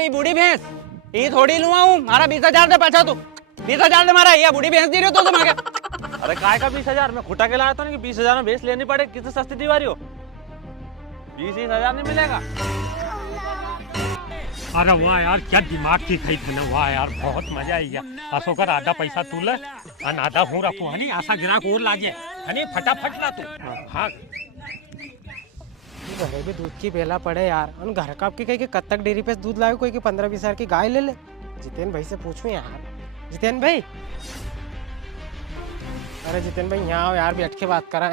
अरे ये बूढ़ी भैंस ये थोड़ी लुआ हूँ, मारा 20,000 दे पैसा तू 20,000 दे मारा, ये बूढ़ी भैंस दे रही हो तो तुम्हारे। अरे काय का 20,000 में खुटा के लाया था ना कि 20,000 में भैंस लेनी पड़े, कितनी सस्ती दीवारी हो, 20,000 नहीं मिलेगा। अरे वाह यार क्या दिमाग की खई थे ना, वाह यार बहुत मजा आई गया। असो कर आधा पैसा तू ले और आधा हूँ रखू हनी, आशा गिराक और लागे हनी, फटाफट ला तू। हाँ घरे भी दूध की बेला पड़े यार, और घर का आपकी कहीं के कत्तक डेयरी पे दूध लाए, कोई की 15-20 हजार की गाय ले ले। जितेन भाई से पूछूं यार, जितेन भाई, अरे जितेन भाई यहाँ आओ यार, बैठ के बात करा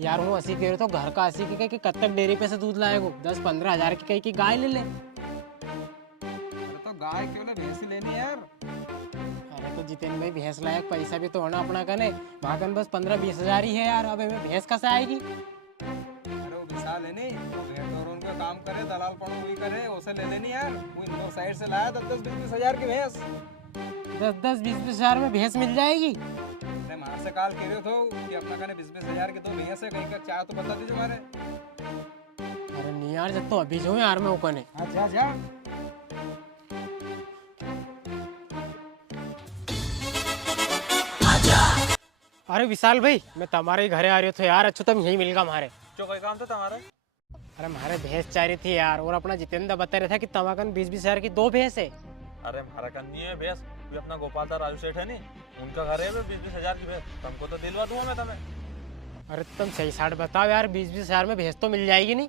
यार हूँ 80 कह रहे तो घर का 80 की कहीं की कत्तक डेयरी पे से दूध लाएगो, 10-15 हजार की कहीं की गाय ले ले। अरे तो गाय क्यों ले, भैंस लेनी यार। अरे तो जितेन भाई भैंस लायक पैसा भी तो होना अपना कने, भागन बस 15-20 हजार ही है यार, अब हमें भैंस कैसे आएगी। अरे वो विशाल है नहीं, वो भेड़ ढोरों का काम करे, दलाल पड़ो वही करे, उसे ले लेनी यार। वो इंदौर साइड से लाया 10-20 हजार की भैंस। 10-20 हजार में भैंस मिल जाएगी। अरे मार से काल कह रहे हो कि अपना कने 20 हजार की दो भैंस है, कहीं का चाह तो बता दीजिए हमारे। अरे नहीं यार, जब तो अभी जो यार मैं ओकने। अच्छा जा। अरे विशाल भाई, मैं तुम्हारे घरे आ रही हूँ तो यार, अच्छा तुम यही मिल गया हमारे। जो कोई काम था तुम्हारा? अरे हमारे भैंस चाह रही थी यार, और अपना जितेंद्र बता रहा था कि तमाकन 20-20 हजार की 2 भैंस है। अरे हमारा कन्नी है भैंस, कोई अपना गोपाल था राजू सेठ है नहीं, उनका घर है 20-20 हजार की भैंस, तुमको तो दिलवा दूंगा मैं तुम्हें। अरे तुम सही साठ बताओ यार, 20-20 हजार में भैंस तो मिल जाएगी नहीं?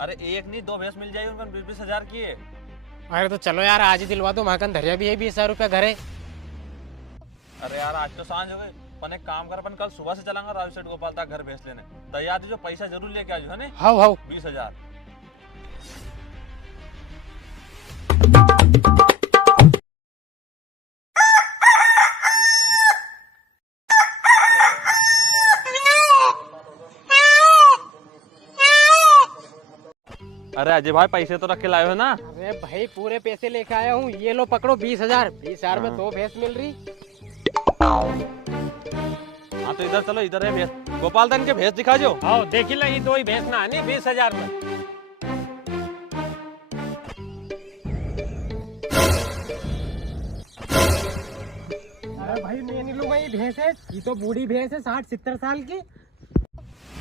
अरे एक नहीं 2 भैंस मिल जाएगी, उनका 20-20 हजार की है। अरे तो चलो यार आज ही दिलवा दो, महाकन धरिया भी है 20 हजार रुपया घरे। अरे यार आज तो सांझ हो गई, अपन एक काम कर, अपन कल सुबह से चलांगा राजू सेठ गोपाल तक घर भैंस लेने, तैयार जो पैसा जरूर लेके आजो है ना। How how 20,000। अरे अजय भाई पैसे तो रख के लाए हो ना? अरे भाई पूरे पैसे लेके आया हूँ, ये लो पकड़ो 20 हजार। 20 हजार में 2 भैंस मिल रही। हाँ तो इधर चलो, इधर है भैंस, गोपाल तन के भैंस दिखा जो। आओ देख ला, ये 2 ही भैंस ना आनी 20 हजार में। अरे भाई मैं नहीं लूंगा, ये भैंस है, ये तो बूढ़ी भैंस है 60-70 साल की।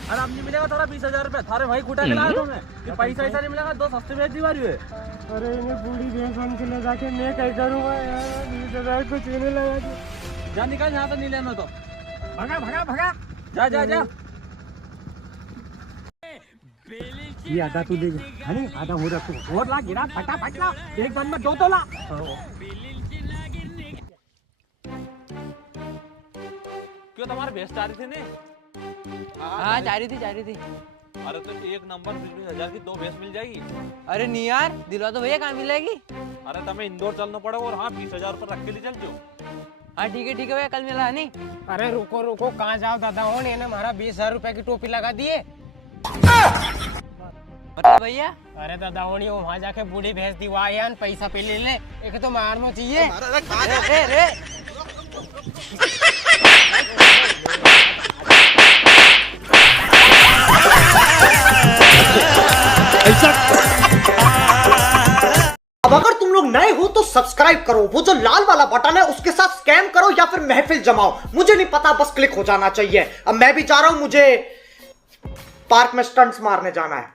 अरे अब नहीं मिलेगा तारा 20,000 रुपए, थारे भाई खुटा के लाया तुम्हें, ये पैसा ऐसा नहीं मिलेगा, 2 सस्ते भैंस दीवारी है। अरे इन्हें बूढ़ी भैंस उनके ले जाके मैं क्या करूँगा यार, 20 हजार कुछ नहीं लगा। जा निकल यहाँ से, नहीं लेना तो भगा भगा भगा, जा जा जा। ये आधा तू दे हनी, आधा हो रखू और ला, गिरा फटाफट ला, एक दिन में 2 तोला। क्यों तुम्हारे भैंस चाह रही थी नहीं? हाँ जा रही थी। अरे तो एक नंबर 20-20 हजार की 2 भैंस मिल जाएगी। अरे नहीं यार, दिलवा तो भैया कहाँ मिलेगी। अरे तुम्हें इंदौर चलना पड़ेगा, और हाँ 20,000 रुपए रख के ले चल जो। हाँ ठीक है भैया, कल मिला नहीं। अरे रुको रुको, कहाँ जाओ दादा हो, ने हमारा 20 हजार रुपए की टोपी लगा दिए। मतलब भैया, अरे दादा हो नहीं, वहाँ जाके बूढ़ी भैंस दिवा यान, पैसा पे ले ले, एक तो मारना चाहिए। अब अगर तुम लोग नए हो तो सब्सक्राइब करो, वो जो लाल वाला बटन है उसके साथ स्कैम करो या फिर महफिल जमाओ, मुझे नहीं पता, बस क्लिक हो जाना चाहिए। अब मैं भी जा रहा हूं, मुझे पार्क में स्टंट्स मारने जाना है।